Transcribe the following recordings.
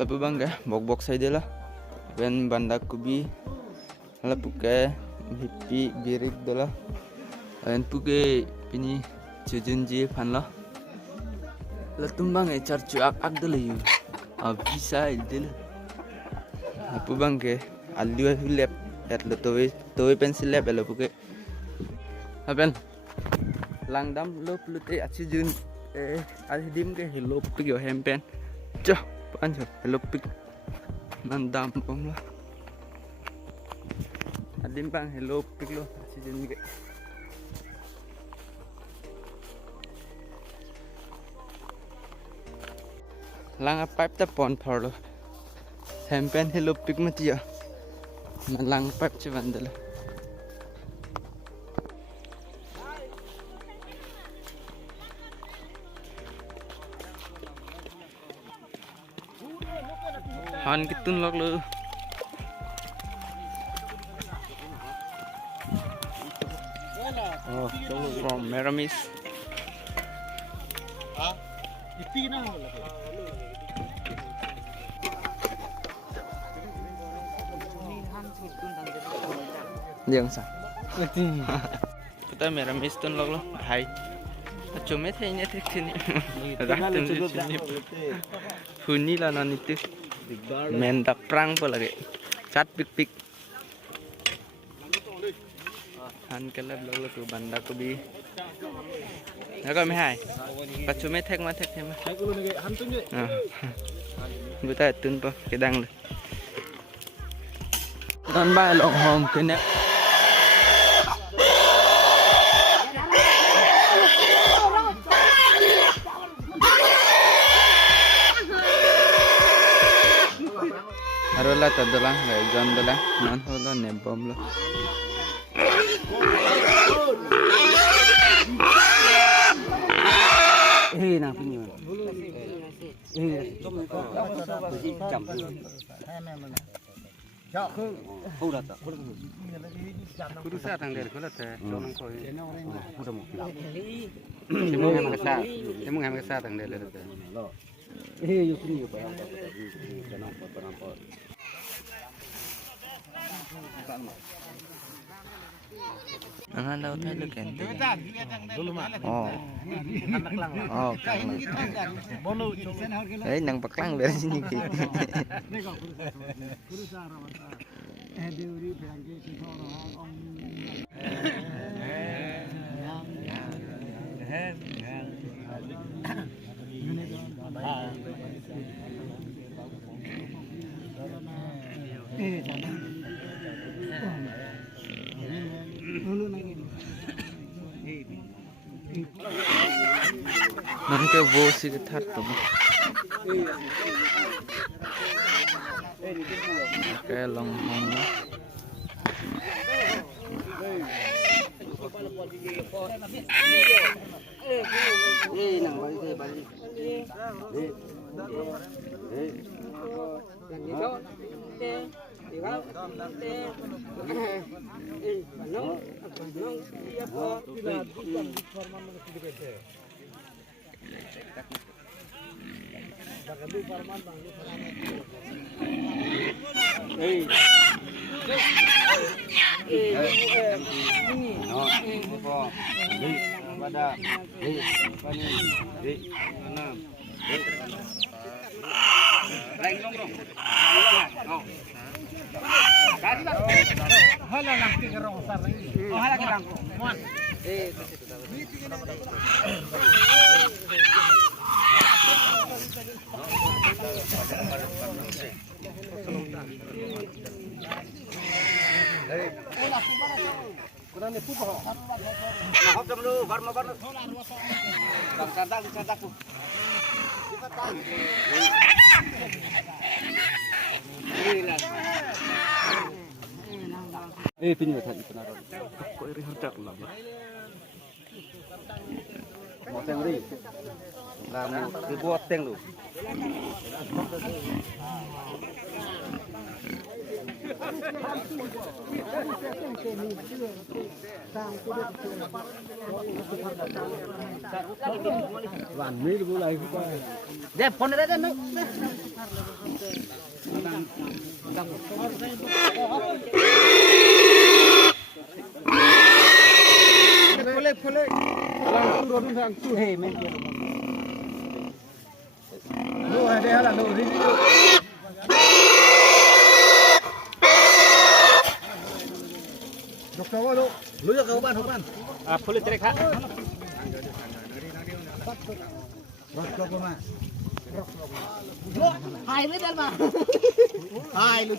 lapu bangga bok sai dela ben banda kubi lapu ke bipi birik dela en puke pini jujunji phanla latum bangga charchu ak dela yu bisa dela lapu bangga alliwa lep et lo towe pencil lep elo puke aben langdam lop lute achijun adim ke hello pik yo hempen cho pan cho hello pik mandam pom la adim bang hello pik lo achijun ke lang pipe ta pon phor lo hempen hello pik matia na lang pipe che vandala han kitun lok lu oh from Meramis ipi na diang sa kita Meramis tun lok lo hai cuma thenya thik thini ratun chini huni la nani tu men tak prang pa lagi chat pik pik han kelab log lo tu banda ko bi na ko me hai pachu me thek ma thek thema buta tun pa kedang le dan ba log hom kene arola tadalang lai jon dala nan holo ne bom lo na pinyo chậm Hurata. Kurusa tanggal kulata. Jangan kau. Kudamu. Cuma ngambil sah tanggal itu. Yuk ni apa? Jangan apa. Nangan daw tayo kente. Oh. Oh. Eh nang paklang dari sini. Nanti bos itu thar tuh. Oke, longhong lah. Pinyo tadi penaruh. Kok iri hudak lah. Mau tengri. Lalu dibuat teng lu. Wan mil mulai kita. Dia phone ada no. Boleh. Langsung turun langsung. Hei, men. Lu ada halan lu ini. Dokter lu. Lu ya kawan. Ah, boleh trek ha. Rok mah. Hai lu dan mah. Hai lu.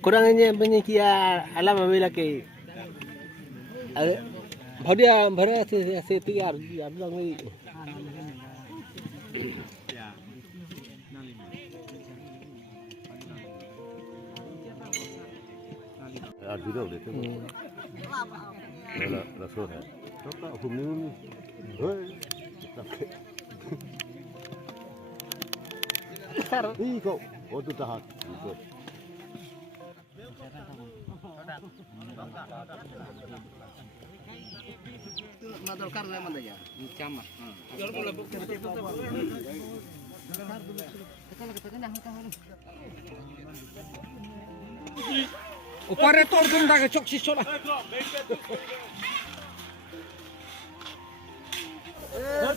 Kurang ini banyak kia alam ambil lagi. Bharia se tiga abang ni. Video deh tu. Lah suara. Coba hukum ni. Hei. Iko, tu tahan. Iko. Madal karena mana ya? Cama. Operator dun dah cok sisol lah.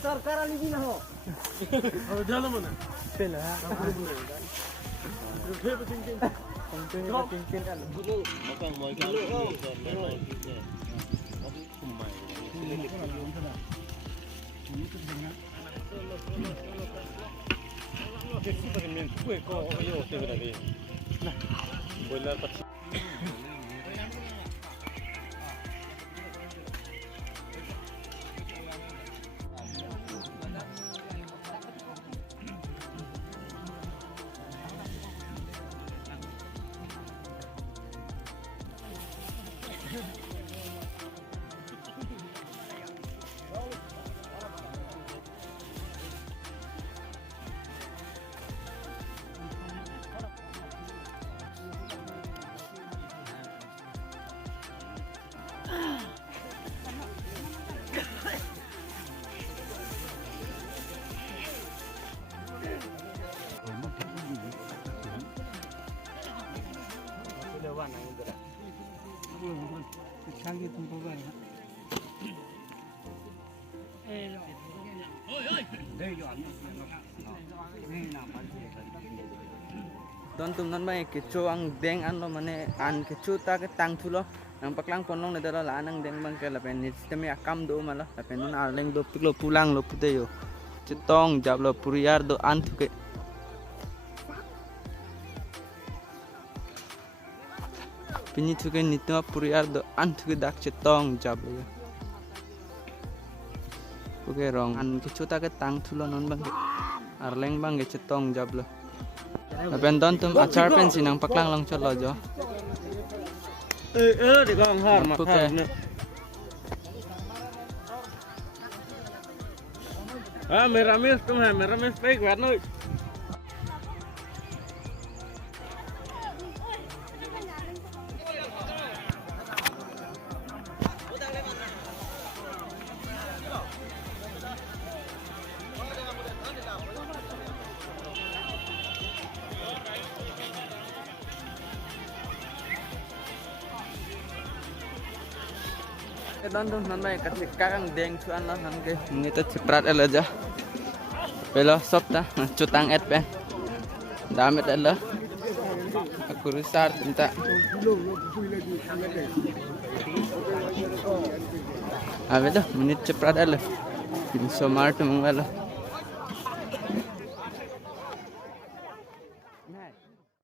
Sarkar ali na ho. Jalo mana? Pela. Don tum non mai keco ang deng an lo mane an keco ta ke tang thu lo nang paklang ponlong ne dalo la nang deng bang ke la pen ni sistem akam do mala la pen non arleng do piklo pulang lo pute yo cetong jab lo puriar do an thu ke pini thu ke nitma puriar do an thu ke dak cetong jab lo oke rong an keco ta ke tang thu lo non bang arleng bang ke cetong jab lo Lapen don tum acar pen sinang paklang long cholo jo. Di kong har mak har ne. Meramis tum hai meramis baik buat noi. Don tum non mai kasih kakang deng cuan lah nang ke ngita ceprat el aja. Belo sop ta cutang et pen. Damit el aku rusar tinta. Abe dah menit ceprat el. Bin somar tu mengwala.